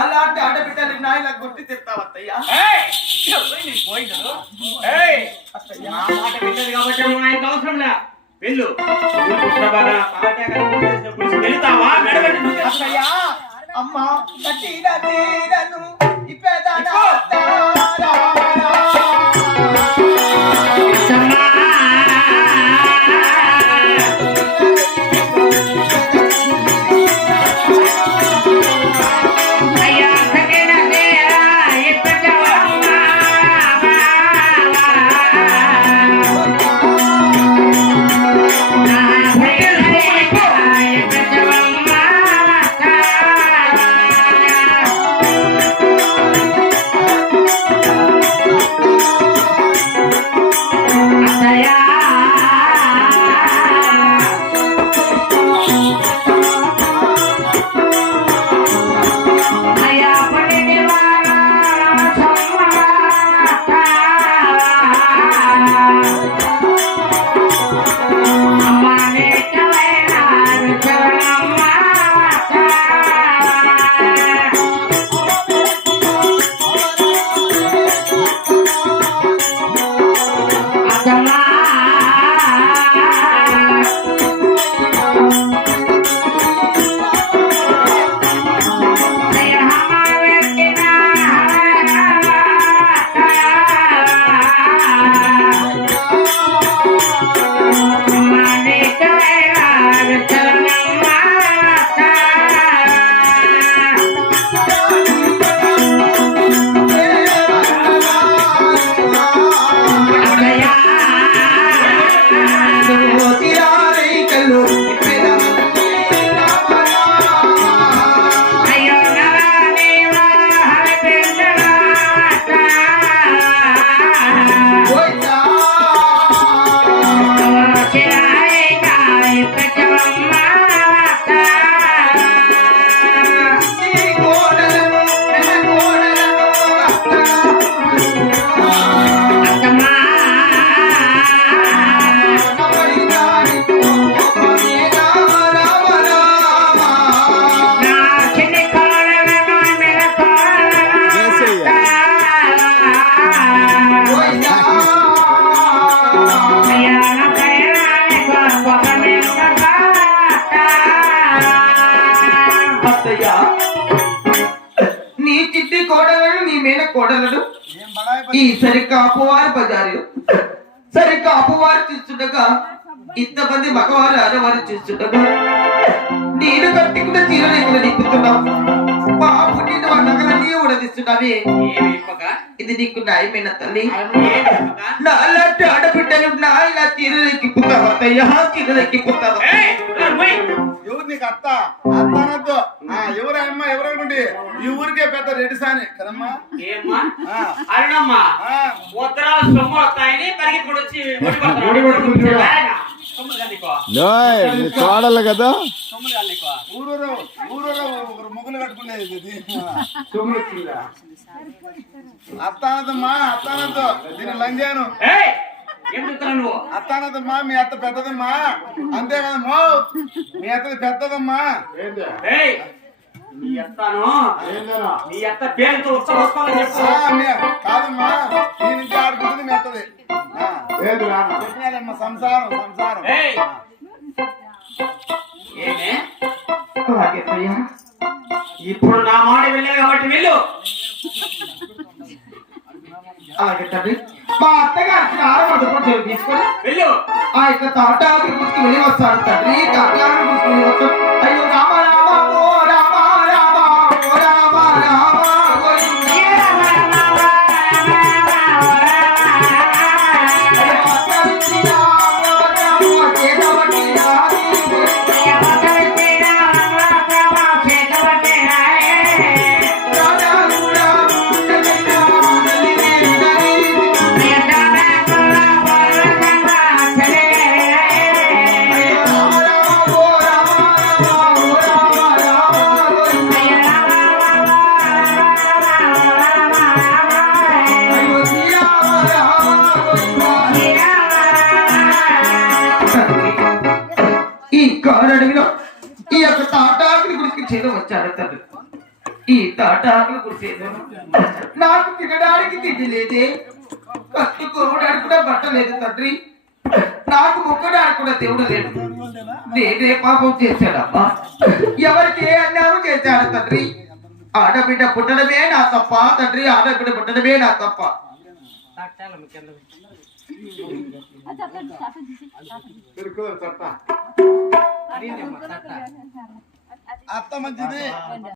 అలాంటి ఆడబిడ్డలు నాయన గుర్తు తెస్తావత్తయ్యా అవసరం వెళ్ళు అమ్మ ఈ సరిగ్గా అపవారి బజారు సరిగ్గా అపవారు చూస్తుండగా ఇంతమంది మగవారు ఆడవారు చూస్తుండగా నేను కట్టుకున్న చీర లేకుండా నింపుతున్నావు మా పుట్టిన నగరాన్ని ఉడదీస్తున్నావే ఇది నీకు న్యాయమైన తల్లి నాలాంటి ఆడబిడ్డలు నా ఇలా చీరలెక్కిపోతావా అత్తయ్యా చీరలెక్కిపోతావా ఎవరు నీకు అత్త అత్తనద్దు ఎవరమ్మా ఎవరనుకోండి ఈ ఊరికే పెద్ద రెడ్డి సాని కదమ్మా ఏమ్మా అరుణమ్మా ఉత్తరాలు సొమ్ము వస్తాయని పరిగెత్తుకుని వచ్చి చూడాలి కదా ఊరూరు ఊరూరు ముగ్గులు కట్టుకునేది ఇది అత్తానదమ్మా అత్తానద్దు దీని లంగాను అత్తానదమ్మా మీ అత్త పెద్దదమ్మా అంతే కదమ్మా మీ అత్తది పెద్దదమ్మా నీ అత్త పేరుతో కాదమ్మా ఈ నుంచి ఆడుకుంటుంది మీ అత్తది చెప్పినాలమ్మా సంసారం సంసారం ఏమే ఇప్పుడు నా మాట వెళ్ళారు కాబట్టి వెళ్ళు అలాగే తండ్రి మా అత్తగారికి ఆడవాళ్ళు తీసుకొని వెళ్ళు ఆ యొక్క తాటాకి గుర్తుకు వెళ్ళి వస్తాడు తండ్రి తాటాకి గుర్తుకు వెళ్ళి వస్తాడు అయ్యో రామ రామ ఓ రామ రామ ఓ రామ రామ ఈ యొక్క తాటాకుల గురించి చేదు వచ్చాడు తండ్రి ఈ తాటాకుల గురించి నాకు తినడానికి తిండి లేదే కట్టుకోవడానికి కూడా బట్ట లేదు తండ్రి నాకు మొక్కడానికి కూడా దేవుడు లేడు నేనే పాపం చేశాడమ్మా ఎవరికి ఏ అన్యాయం చేశాడు తండ్రి ఆడబిడ్డ పుట్టడమే నా తప్ప తండ్రి ఆడబిడ్డ పుట్టడమే నా తప్ప అత్త మంచిది